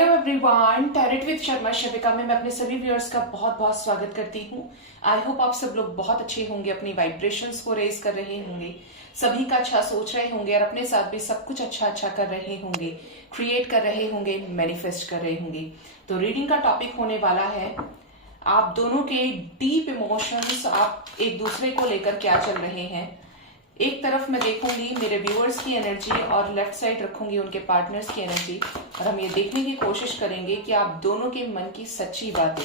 Hello everyone, tarot with Sharma Shabika में मैं अपने सभी व्यूअर्स का बहुत बहुत स्वागत करती हूँ। आई होप आप सब लोग बहुत अच्छे होंगे, अपनी वाइब्रेशंस को रेज कर रहे होंगे, सभी का अच्छा सोच रहे होंगे और अपने साथ भी सब कुछ अच्छा अच्छा कर रहे होंगे, क्रिएट कर रहे होंगे, मैनिफेस्ट कर रहे होंगे। तो रीडिंग का टॉपिक होने वाला है आप दोनों के डीप इमोशंस, आप एक दूसरे को लेकर क्या चल रहे हैं। एक तरफ मैं देखूंगी मेरे व्यूअर्स की एनर्जी और लेफ्ट साइड रखूंगी उनके पार्टनर्स की एनर्जी, और हम ये देखने की कोशिश करेंगे कि आप दोनों के मन की सच्ची बातें,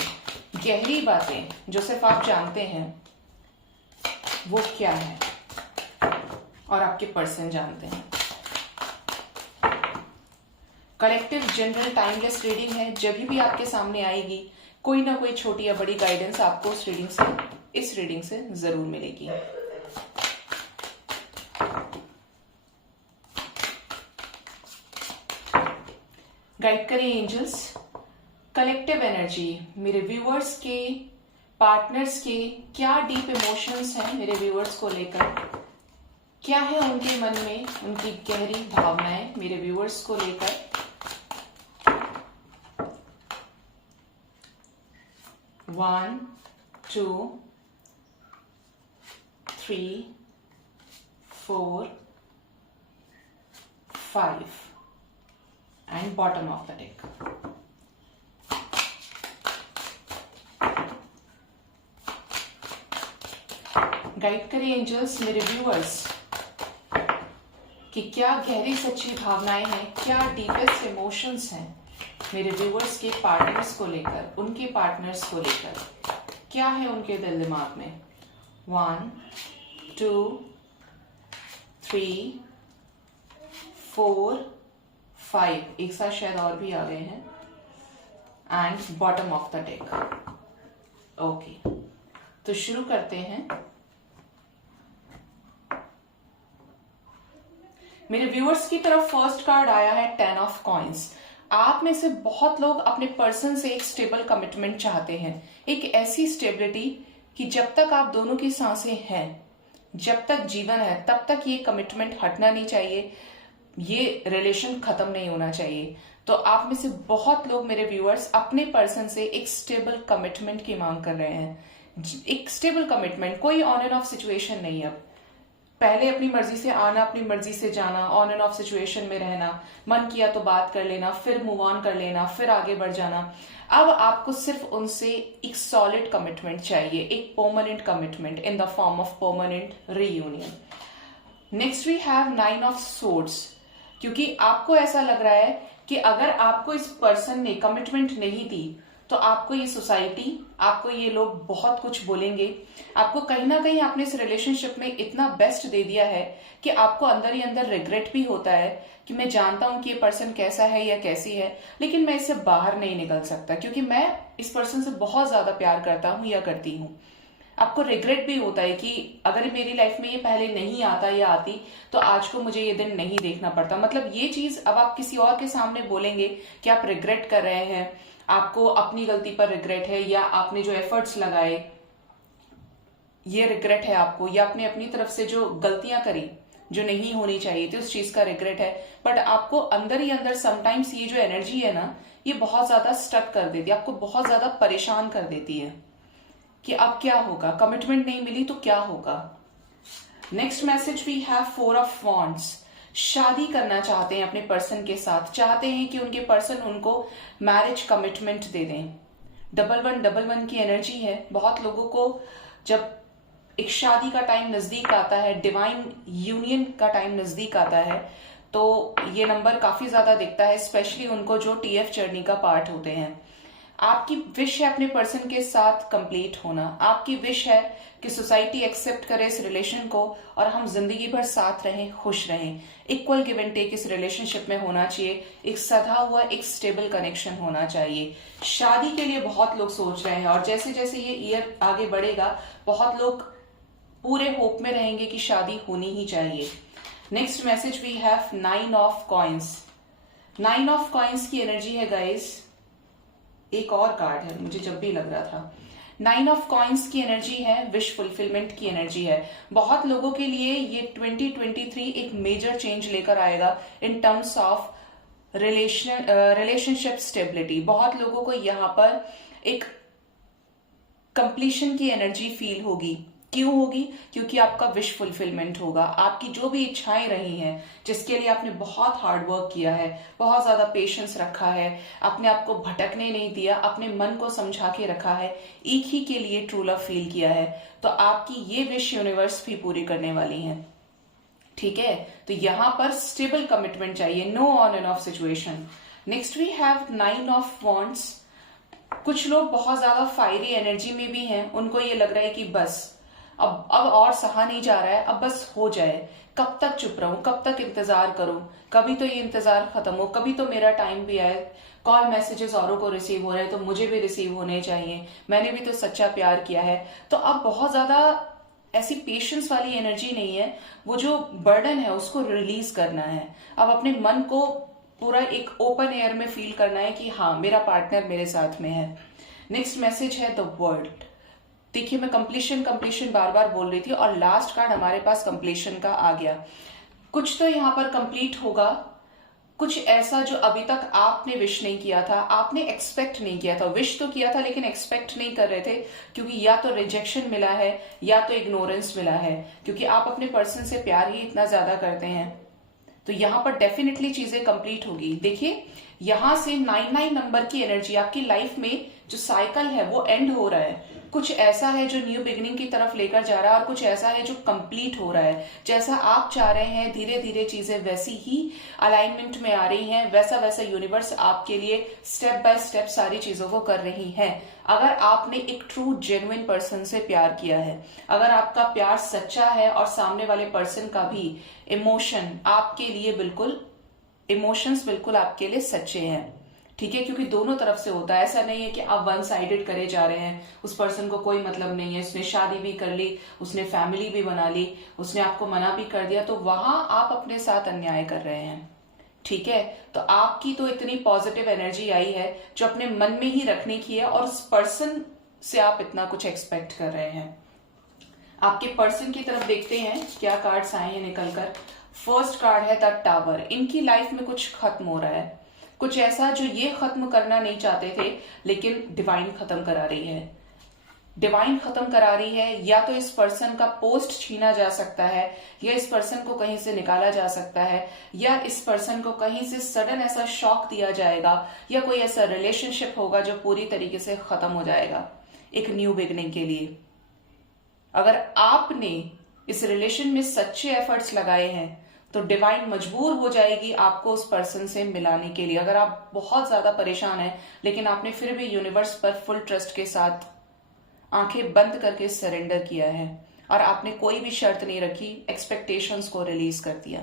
गहरी बातें जो सिर्फ आप जानते हैं वो क्या है और आपके पर्सन जानते हैं। कलेक्टिव जनरल टाइमलेस रीडिंग है। जब भी आपके सामने आएगी कोई ना कोई छोटी या बड़ी गाइडेंस आपको इस रीडिंग से जरूर मिलेगी। गाइड करें एंजल्स, कलेक्टिव एनर्जी, मेरे व्यूअर्स के, पार्टनर्स के क्या डीप इमोशंस हैं मेरे व्यूअर्स को लेकर, क्या है उनके मन में, उनकी गहरी भावनाएं मेरे व्यूअर्स को लेकर। One, two, three, four, five and bottom of the deck. Guide करें एंजल्स मेरे व्यूअर्स कि क्या गहरी सच्ची भावनाएं हैं, क्या डीपेस्ट इमोशंस हैं मेरे व्यूअर्स के पार्टनर्स को लेकर, उनके पार्टनर्स को लेकर, क्या है उनके दिल दिमाग में। 1, 2, 3, 4, 5, एक साथ शायद और भी आ गए हैं, and bottom of the deck. Okay, तो शुरू करते हैं। मेरे व्यूअर्स की तरफ फर्स्ट कार्ड आया है 10 ऑफ कॉइंस। आप में से बहुत लोग अपने पर्सन से एक स्टेबल कमिटमेंट चाहते हैं, एक ऐसी स्टेबिलिटी कि जब तक आप दोनों की सांसें हैं, जब तक जीवन है, तब तक ये कमिटमेंट हटना नहीं चाहिए, ये रिलेशन खत्म नहीं होना चाहिए। तो आप में से बहुत लोग मेरे व्यूअर्स अपने पर्सन से एक स्टेबल कमिटमेंट की मांग कर रहे हैं। एक स्टेबल कमिटमेंट, कोई ऑन एंड ऑफ सिचुएशन नहीं। अब पहले अपनी मर्जी से आना, अपनी मर्जी से जाना, ऑन एंड ऑफ सिचुएशन में रहना, मन किया तो बात कर लेना, फिर मूव ऑन कर लेना, फिर आगे बढ़ जाना। अब आपको सिर्फ उनसे एक सॉलिड कमिटमेंट चाहिए, एक permanent commitment in the form of permanent reunion. Next we have 9 of swords, क्योंकि आपको ऐसा लग रहा है कि अगर आपको इस पर्सन ने कमिटमेंट नहीं दी तो आपको ये सोसाइटी, आपको ये लोग बहुत कुछ बोलेंगे। आपको कहीं ना कहीं आपने इस रिलेशनशिप में इतना बेस्ट दे दिया है कि आपको अंदर ही अंदर रिग्रेट भी होता है कि मैं जानता हूं कि ये पर्सन कैसा है या कैसी है, लेकिन मैं इससे बाहर नहीं निकल सकता क्योंकि मैं इस पर्सन से बहुत ज्यादा प्यार करता हूं या करती हूं। आपको रिग्रेट भी होता है कि अगर मेरी लाइफ में ये पहले नहीं आता या आती तो आज को मुझे ये दिन नहीं देखना पड़ता। मतलब ये चीज अब आप किसी और के सामने बोलेंगे कि आप रिग्रेट कर रहे हैं, आपको अपनी गलती पर रिग्रेट है, या आपने जो एफर्ट्स लगाए ये रिग्रेट है आपको, या आपने अपनी तरफ से जो गलतियां करी जो नहीं होनी चाहिए थी उस चीज का रिग्रेट है। बट आपको अंदर ही अंदर समटाइम्स ये जो एनर्जी है ना, ये बहुत ज्यादा स्टक कर देती है, आपको बहुत ज्यादा परेशान कर देती है कि अब क्या होगा, कमिटमेंट नहीं मिली तो क्या होगा। Next message we have 4 of wands. शादी करना चाहते हैं अपने पर्सन के साथ, चाहते हैं कि उनके पर्सन उनको मैरिज कमिटमेंट दे दें। 1111 की एनर्जी है। बहुत लोगों को जब एक शादी का टाइम नजदीक आता है, डिवाइन यूनियन का टाइम नजदीक आता है, तो ये नंबर काफी ज्यादा दिखता है, स्पेशली उनको जो टीएफ जर्नी का पार्ट होते हैं। आपकी विश है अपने पर्सन के साथ कंप्लीट होना, आपकी विश है कि सोसाइटी एक्सेप्ट करे इस रिलेशन को और हम जिंदगी भर साथ रहें, खुश रहें। इक्वल गिव एंड टेक इस रिलेशनशिप में होना चाहिए, एक सधा हुआ एक स्टेबल कनेक्शन होना चाहिए। शादी के लिए बहुत लोग सोच रहे हैं और जैसे जैसे ये ईयर आगे बढ़ेगा बहुत लोग पूरे होप में रहेंगे कि शादी होनी ही चाहिए। Next message we have 9 of coins. 9 of coins की एनर्जी है गाइस। एक और कार्ड है, मुझे जब भी लग रहा था 9 ऑफ कॉइंस की एनर्जी है, विश फुलफिलमेंट की एनर्जी है। बहुत लोगों के लिए ये 2023 एक मेजर चेंज लेकर आएगा in terms of relationship stability, बहुत लोगों को यहाँ पर एक कंप्लीशन की एनर्जी फील होगी। क्यों होगी? क्योंकि आपका विश फुलफिलमेंट होगा। आपकी जो भी इच्छाएं रही हैं, जिसके लिए आपने बहुत हार्ड वर्क किया है, बहुत ज्यादा पेशेंस रखा है, अपने आप को भटकने नहीं दिया, अपने मन को समझा के रखा है, एक ही के लिए ट्रू लव फील किया है, तो आपकी ये विश यूनिवर्स भी पूरी करने वाली है। ठीक है, तो यहां पर स्टेबल कमिटमेंट चाहिए, no on and off situation. Next we have 9 of wands. कुछ लोग बहुत ज्यादा फायरी एनर्जी में भी हैं, उनको ये लग रहा है कि बस अब और सहा नहीं जा रहा है, अब बस हो जाए, कब तक चुप रहूं, कब तक इंतजार करूं, कभी तो ये इंतजार खत्म हो, कभी तो मेरा टाइम भी आए। कॉल मैसेजेस औरों को रिसीव हो रहे हैं तो मुझे भी रिसीव होने चाहिए, मैंने भी तो सच्चा प्यार किया है। तो अब बहुत ज्यादा ऐसी पेशेंस वाली एनर्जी नहीं है, वो जो बर्डन है उसको रिलीज करना है। अब अपने मन को पूरा एक ओपन एयर में फील करना है कि हाँ, मेरा पार्टनर मेरे साथ में है। नेक्स्ट मैसेज है द वर्ल्ड। देखिए, मैं कंप्लीशन बार बार बोल रही थी और लास्ट कार्ड हमारे पास कंप्लीशन का आ गया। कुछ तो यहाँ पर कंप्लीट होगा, कुछ ऐसा जो अभी तक आपने विश नहीं किया था, आपने एक्सपेक्ट नहीं किया था। विश तो किया था लेकिन एक्सपेक्ट नहीं कर रहे थे, क्योंकि या तो रिजेक्शन मिला है या तो इग्नोरेंस मिला है, क्योंकि आप अपने पर्सन से प्यार ही इतना ज्यादा करते हैं। तो यहां पर डेफिनेटली चीजें कंप्लीट होगी। देखिए, यहां से 99 नंबर की एनर्जी, आपकी लाइफ में जो साइकिल है वो एंड हो रहा है। कुछ ऐसा है जो न्यू बिगिनिंग की तरफ लेकर जा रहा है और कुछ ऐसा है जो कंप्लीट हो रहा है। जैसा आप चाह रहे हैं धीरे धीरे चीजें वैसी ही अलाइनमेंट में आ रही हैं, वैसा वैसा यूनिवर्स आपके लिए स्टेप बाय स्टेप सारी चीजों को कर रही है। अगर आपने एक ट्रू जेन्युइन पर्सन से प्यार किया है, अगर आपका प्यार सच्चा है और सामने वाले पर्सन का भी इमोशंस बिल्कुल आपके लिए सच्चे हैं, ठीक है, क्योंकि दोनों तरफ से होता है। ऐसा नहीं है कि आप वन साइडेड करे जा रहे हैं, उस पर्सन को कोई मतलब नहीं है, उसने शादी भी कर ली, उसने फैमिली भी बना ली, उसने आपको मना भी कर दिया, तो वहां आप अपने साथ अन्याय कर रहे हैं। ठीक है, तो आपकी तो इतनी पॉजिटिव एनर्जी आई है जो अपने मन में ही रखने की है, और उस पर्सन से आप इतना कुछ एक्सपेक्ट कर रहे हैं। आपके पर्सन की तरफ देखते हैं क्या कार्ड्स आए हैं निकलकर। फर्स्ट कार्ड है द टावर। इनकी लाइफ में कुछ खत्म हो रहा है, कुछ ऐसा जो ये खत्म करना नहीं चाहते थे लेकिन डिवाइन खत्म करा रही है। डिवाइन खत्म करा रही है, या तो इस पर्सन का पोस्ट छीना जा सकता है, या इस पर्सन को कहीं से निकाला जा सकता है, या इस पर्सन को कहीं से सडन ऐसा शॉक दिया जाएगा, या कोई ऐसा रिलेशनशिप होगा जो पूरी तरीके से खत्म हो जाएगा एक न्यू बिगनिंग के लिए। अगर आपने इस रिलेशन में सच्चे एफर्ट्स लगाए हैं तो डिवाइन मजबूर हो जाएगी आपको उस पर्सन से मिलाने के लिए। अगर आप बहुत ज्यादा परेशान हैं लेकिन आपने फिर भी यूनिवर्स पर फुल ट्रस्ट के साथ आंखें बंद करके सरेंडर किया है और आपने कोई भी शर्त नहीं रखी, एक्सपेक्टेशंस को रिलीज कर दिया,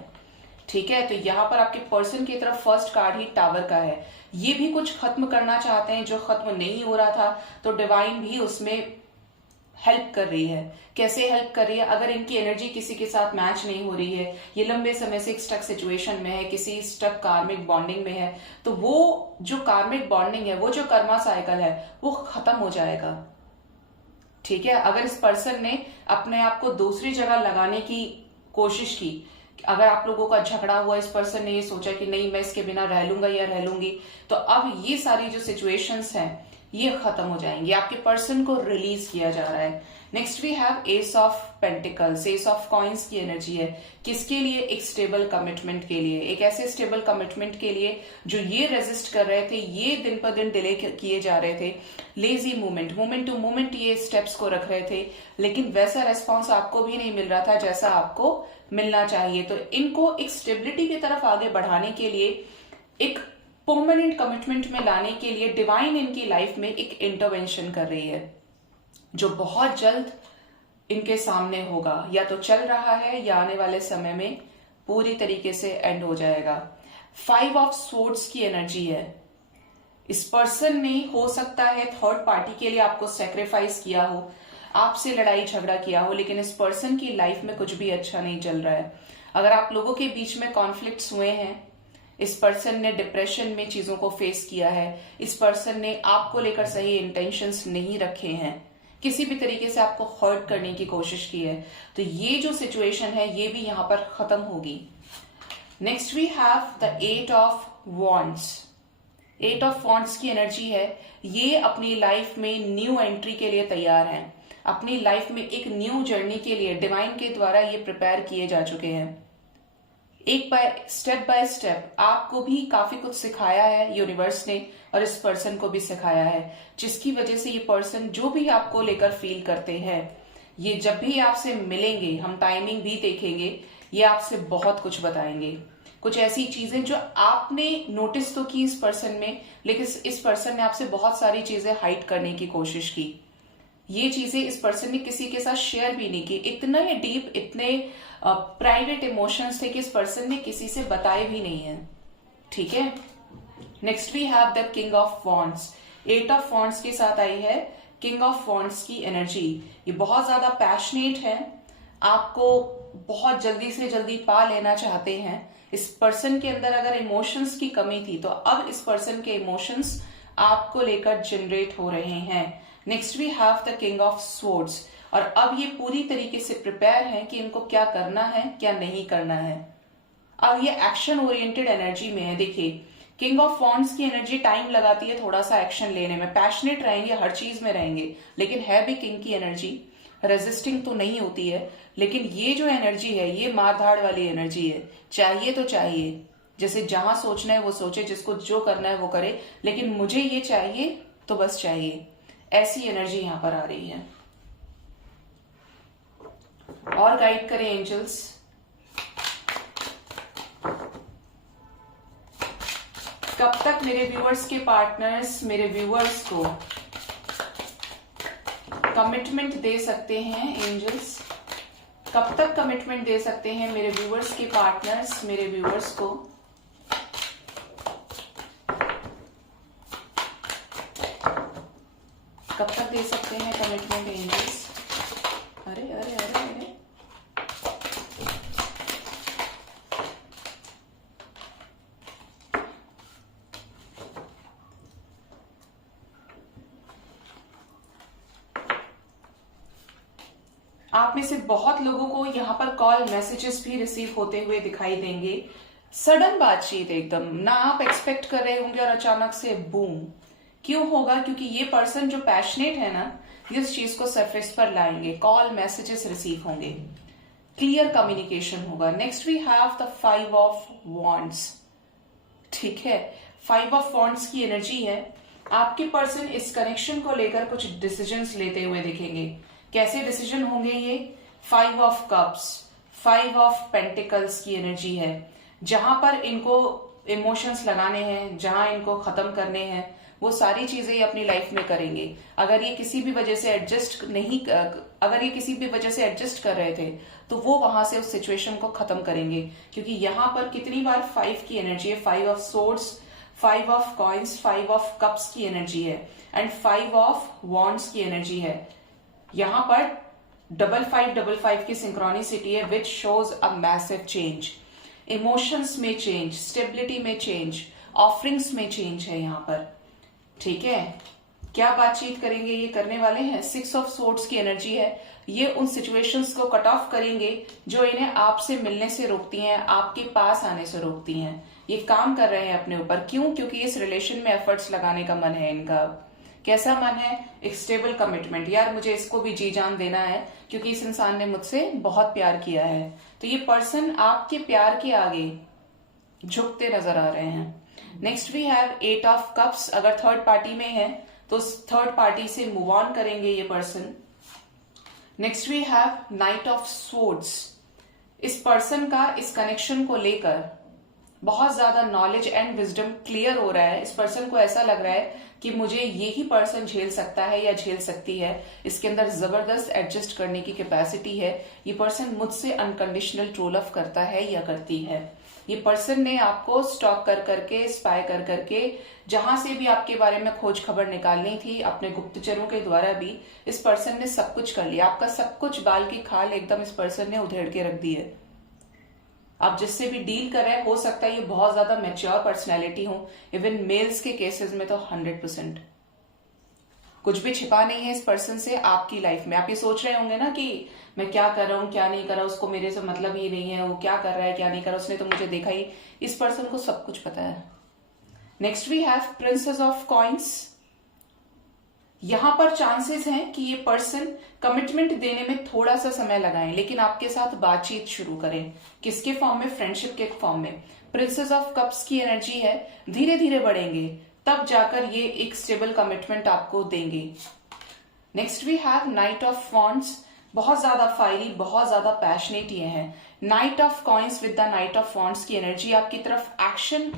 ठीक है, तो यहां पर आपके पर्सन की तरफ फर्स्ट कार्ड ही टावर का है। ये भी कुछ खत्म करना चाहते हैं जो खत्म नहीं हो रहा था, तो डिवाइन भी उसमें हेल्प कर रही है। कैसे हेल्प कर रही है? अगर इनकी एनर्जी किसी के साथ मैच नहीं हो रही है, ये लंबे समय से एक स्टक सिचुएशन में है, किसी स्टक कार्मिक बॉन्डिंग में है, तो वो जो कार्मिक बॉन्डिंग है, वो जो कर्मा साइकिल है, वो खत्म हो जाएगा। ठीक है, अगर इस पर्सन ने अपने आप को दूसरी जगह लगाने की कोशिश की, अगर आप लोगों का झगड़ा हुआ, इस पर्सन ने ये सोचा कि नहीं मैं इसके बिना रह लूंगा या रह लूंगी, तो अब ये सारी जो सिचुएशंस हैं ये खत्म हो जाएंगे, आपके पर्सन को रिलीज किया जा रहा है। Next we have ace of pentacles. Ace of coins की एनर्जी है, किसके लिए? एक स्टेबल कमिटमेंट के लिए, एक ऐसे स्टेबल कमिटमेंट के लिए जो ये रेजिस्ट कर रहे थे, ये दिन पर दिन डिले किए जा रहे थे, लेजी मूवमेंट टू मूवमेंट ये स्टेप्स को रख रहे थे, लेकिन वैसा रेस्पॉन्स आपको भी नहीं मिल रहा था जैसा आपको मिलना चाहिए। तो इनको एक स्टेबिलिटी की तरफ आगे बढ़ाने के लिए, एक परमानेंट कमिटमेंट में लाने के लिए डिवाइन इनकी लाइफ में एक इंटरवेंशन कर रही है जो बहुत जल्द इनके सामने होगा, या तो चल रहा है या आने वाले समय में पूरी तरीके से एंड हो जाएगा। 5 ऑफ स्वॉर्ड्स की एनर्जी है। इस पर्सन ने हो सकता है थर्ड पार्टी के लिए आपको सेक्रीफाइस किया हो, आपसे लड़ाई झगड़ा किया हो, लेकिन इस पर्सन की लाइफ में कुछ भी अच्छा नहीं चल रहा है। अगर आप लोगों के बीच में कॉन्फ्लिक्ट्स हुए हैं, इस पर्सन ने डिप्रेशन में चीजों को फेस किया है, इस पर्सन ने आपको लेकर सही इंटेंशंस नहीं रखे हैं, किसी भी तरीके से आपको हर्ट करने की कोशिश की है, तो ये जो सिचुएशन है ये भी यहां पर खत्म होगी। Next we have the 8 of wands, 8 of wands की एनर्जी है। ये अपनी लाइफ में न्यू एंट्री के लिए तैयार हैं, अपनी लाइफ में एक न्यू जर्नी के लिए डिवाइन के द्वारा ये प्रिपेयर किए जा चुके हैं। एक बाय स्टेप आपको भी काफी कुछ सिखाया है यूनिवर्स ने, और इस पर्सन को भी सिखाया है, जिसकी वजह से ये पर्सन जो भी आपको लेकर फील करते हैं, ये जब भी आपसे मिलेंगे, हम टाइमिंग भी देखेंगे, ये आपसे बहुत कुछ बताएंगे। कुछ ऐसी चीजें जो आपने नोटिस तो की इस पर्सन में, लेकिन इस पर्सन ने आपसे बहुत सारी चीजें हाइड करने की कोशिश की। ये चीजें इस पर्सन ने किसी के साथ शेयर भी नहीं की। इतने डीप, इतने प्राइवेट इमोशंस थे कि इस पर्सन ने किसी से बताए भी नहीं है। ठीक है, next we have the king of wands. 8 of wands के साथ आई है किंग ऑफ वॉन्ड्स की एनर्जी। ये बहुत ज्यादा पैशनेट है, आपको बहुत जल्दी से जल्दी पा लेना चाहते हैं। इस पर्सन के अंदर अगर इमोशंस की कमी थी, तो अब इस पर्सन के इमोशंस आपको लेकर जनरेट हो रहे हैं। Next we have the king of swords, और अब ये पूरी तरीके से प्रिपेयर है कि इनको क्या करना है, क्या नहीं करना है। अब ये एक्शन ओरिएंटेड एनर्जी में है। देखिए, किंग ऑफ वॉन्ड्स की एनर्जी टाइम लगाती है थोड़ा सा एक्शन लेने में, पैशनेट रहेंगे, हर चीज में रहेंगे, लेकिन है भी किंग की एनर्जी, रेजिस्टिंग तो नहीं होती है। लेकिन ये जो एनर्जी है, ये मारधाड़ वाली एनर्जी है। चाहिए तो चाहिए, जैसे जहां सोचना है वो सोचे, जिसको जो करना है वो करे, लेकिन मुझे ये चाहिए तो बस चाहिए, ऐसी एनर्जी यहां पर आ रही है। और गाइड करें एंजल्स। कब तक मेरे व्यूअर्स के पार्टनर्स मेरे व्यूअर्स को कमिटमेंट दे सकते हैं एंजल्स? कब तक कमिटमेंट दे सकते हैं मेरे व्यूअर्स के पार्टनर्स मेरे व्यूअर्स को? कब तक दे सकते हैं कमिटमेंट एंजल्स? अरे अरे अरे अरे, आप में से बहुत लोगों को यहाँ पर कॉल मैसेजेस भी रिसीव होते हुए दिखाई देंगे। सडन बातचीत एकदम, ना आप एक्सपेक्ट कर रहे होंगे और अचानक से बूम। क्यों होगा? क्योंकि ये पर्सन जो पैशनेट है ना, इस चीज को सरफेस पर लाएंगे, कॉल मैसेजेस रिसीव होंगे, क्लियर कम्युनिकेशन होगा। Next we have the 5 of wands. ठीक है, 5 ऑफ वॉन्ड्स की एनर्जी है। आपके पर्सन इस कनेक्शन को लेकर कुछ डिसीजंस लेते हुए दिखेंगे। कैसे डिसीजन होंगे ये? 5 ऑफ कप्स, 5 ऑफ पेंटिकल्स की एनर्जी है। जहां पर इनको इमोशंस लगाने हैं, जहां इनको खत्म करने हैं, वो सारी चीजें ये अपनी लाइफ में करेंगे। अगर ये किसी भी वजह से एडजस्ट कर रहे थे, तो वो वहां से उस सिचुएशन को खत्म करेंगे। क्योंकि यहां पर कितनी बार 5 की एनर्जी है, 5 of swords, 5 of coins, 5 of cups की एनर्जी है, एंड 5 ऑफ वॉन्ड्स की एनर्जी है। यहां पर 5555 की सिंक्रोनिसिटी है, which shows a massive change. Emotions में चेंज, स्टेबिलिटी में चेंज, ऑफरिंग्स में चेंज है यहां पर। ठीक है, क्या बातचीत करेंगे? ये करने वाले हैं 6 ऑफ सोर्ड्स की एनर्जी है। ये उन सिचुएशंस को कट ऑफ करेंगे जो इन्हें आपसे मिलने से रोकती हैं, आपके पास आने से रोकती हैं। ये काम कर रहे हैं अपने ऊपर। क्यों? क्योंकि इस रिलेशन में एफर्ट्स लगाने का मन है इनका। कैसा मन है? एक स्टेबल कमिटमेंट। यार मुझे इसको भी जी जान देना है, क्योंकि इस इंसान ने मुझसे बहुत प्यार किया है। तो ये पर्सन आपके प्यार के आगे झुकते नजर आ रहे हैं। Next we have 8 of cups. अगर थर्ड पार्टी में है तो थर्ड पार्टी से मूव ऑन करेंगे ये person. Next we have knight of swords. इस पर्सन का इस कनेक्शन को लेकर बहुत ज्यादा नॉलेज एंड विजडम क्लियर हो रहा है। इस पर्सन को ऐसा लग रहा है कि मुझे ये ही पर्सन झेल सकता है या झेल सकती है। इसके अंदर जबरदस्त एडजस्ट करने की कैपेसिटी है। ये पर्सन मुझसे अनकंडीशनल ट्रू लव करता है या करती है। ये पर्सन ने आपको स्टॉक कर करके, स्पाई कर करके, जहां से भी आपके बारे में खोज खबर निकालनी थी, अपने गुप्तचरों के द्वारा भी इस पर्सन ने सब कुछ कर लिया। आपका सब कुछ, बाल की खाल एकदम इस पर्सन ने उधेड़ के रख दी है। आप जिससे भी डील कर रहे हैं, हो सकता है ये बहुत ज्यादा मैच्योर पर्सनैलिटी हो। इवन मेल्स के केसेस में तो 100%। कुछ भी छिपा नहीं है इस पर्सन से आपकी लाइफ में। आप ये सोच रहे होंगे ना कि मैं क्या कर रहा हूँ, क्या नहीं कर रहा, उसको मेरे से मतलब ही नहीं है, वो क्या कर रहा है, क्या नहीं कर रहा, उसने तो मुझे देखा ही। इस पर्सन को सब कुछ पता है। Next we have princess of coins. यहां पर चांसेस हैं कि ये पर्सन कमिटमेंट देने में थोड़ा सा समय लगाएं, लेकिन आपके साथ बातचीत शुरू करें। किसके फॉर्म में? फ्रेंडशिप के फॉर्म में। प्रिंसेस ऑफ कप्स की एनर्जी है, धीरे धीरे बढ़ेंगे, तब जाकर ये एक स्टेबल कमिटमेंट आपको देंगे। Next we have knight of wands. बहुत ज्यादा फायरी, बहुत ज्यादा पैशनेट ये हैं। Knight of coins with the knight of wands की एनर्जी, आपकी तरफ एक्शन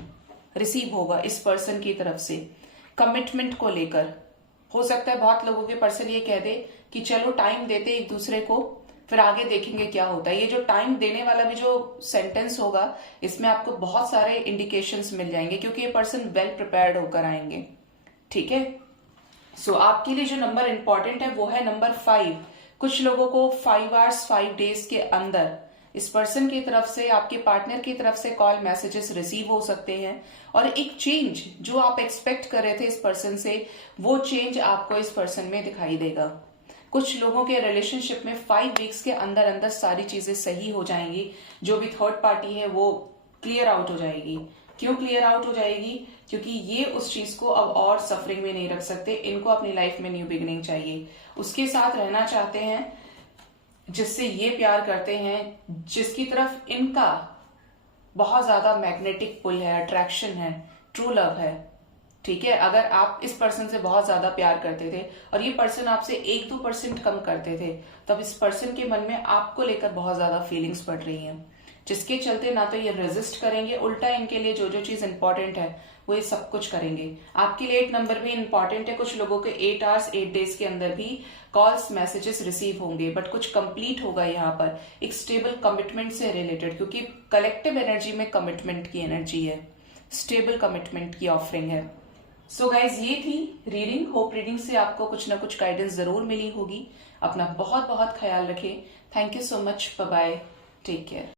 रिसीव होगा इस पर्सन की तरफ से कमिटमेंट को लेकर। हो सकता है बहुत लोगों के पर्सन ये कह दे कि चलो टाइम देते एक दूसरे को, फिर आगे देखेंगे क्या होता है। ये जो टाइम देने वाला भी जो सेंटेंस होगा, इसमें आपको बहुत सारे इंडिकेशंस मिल जाएंगे, क्योंकि ये पर्सन वेल प्रिपेयर्ड होकर आएंगे। ठीक है, सो आपके लिए जो नंबर इंपॉर्टेंट है वो है नंबर 5। कुछ लोगों को 5 आवर्स 5 डेज के अंदर इस पर्सन की तरफ से, आपके पार्टनर की तरफ से कॉल मैसेजेस रिसीव हो सकते हैं, और एक चेंज जो आप एक्सपेक्ट कर रहे थे इस पर्सन से, वो चेंज आपको इस पर्सन में दिखाई देगा। कुछ लोगों के रिलेशनशिप में 5 वीक्स के अंदर अंदर सारी चीजें सही हो जाएंगी। जो भी थर्ड पार्टी है वो क्लियर आउट हो जाएगी। क्यों क्लियर आउट हो जाएगी? क्योंकि ये उस चीज को अब और सफरिंग में नहीं रख सकते, इनको अपनी लाइफ में न्यू बिगिनिंग चाहिए। उसके साथ रहना चाहते हैं जिससे ये प्यार करते हैं, जिसकी तरफ इनका बहुत ज्यादा मैग्नेटिक पुल है, अट्रैक्शन है, ट्रू लव है। ठीक है, अगर आप इस पर्सन से बहुत ज्यादा प्यार करते थे और ये पर्सन आपसे 1-2% कम करते थे, तब इस पर्सन के मन में आपको लेकर बहुत ज्यादा फीलिंग्स बढ़ रही हैं, जिसके चलते ना तो ये रेजिस्ट करेंगे, उल्टा इनके लिए जो जो चीज इंपॉर्टेंट है वो ये सब कुछ करेंगे। आपके लिए 8 नंबर भी इंपॉर्टेंट है। कुछ लोगों के 8 आवर्स 8 डेज के अंदर भी कॉल्स मैसेजेस रिसीव होंगे, बट कुछ कंप्लीट होगा यहाँ पर एक स्टेबल कमिटमेंट से रिलेटेड, क्योंकि कलेक्टिव एनर्जी में कमिटमेंट की एनर्जी है, स्टेबल कमिटमेंट की ऑफरिंग है। सो गाइज, ये थी रीडिंग। होप रीडिंग से आपको कुछ ना कुछ गाइडेंस जरूर मिली होगी। अपना बहुत बहुत ख्याल रखें। Thank you so much. Bye bye. Take care.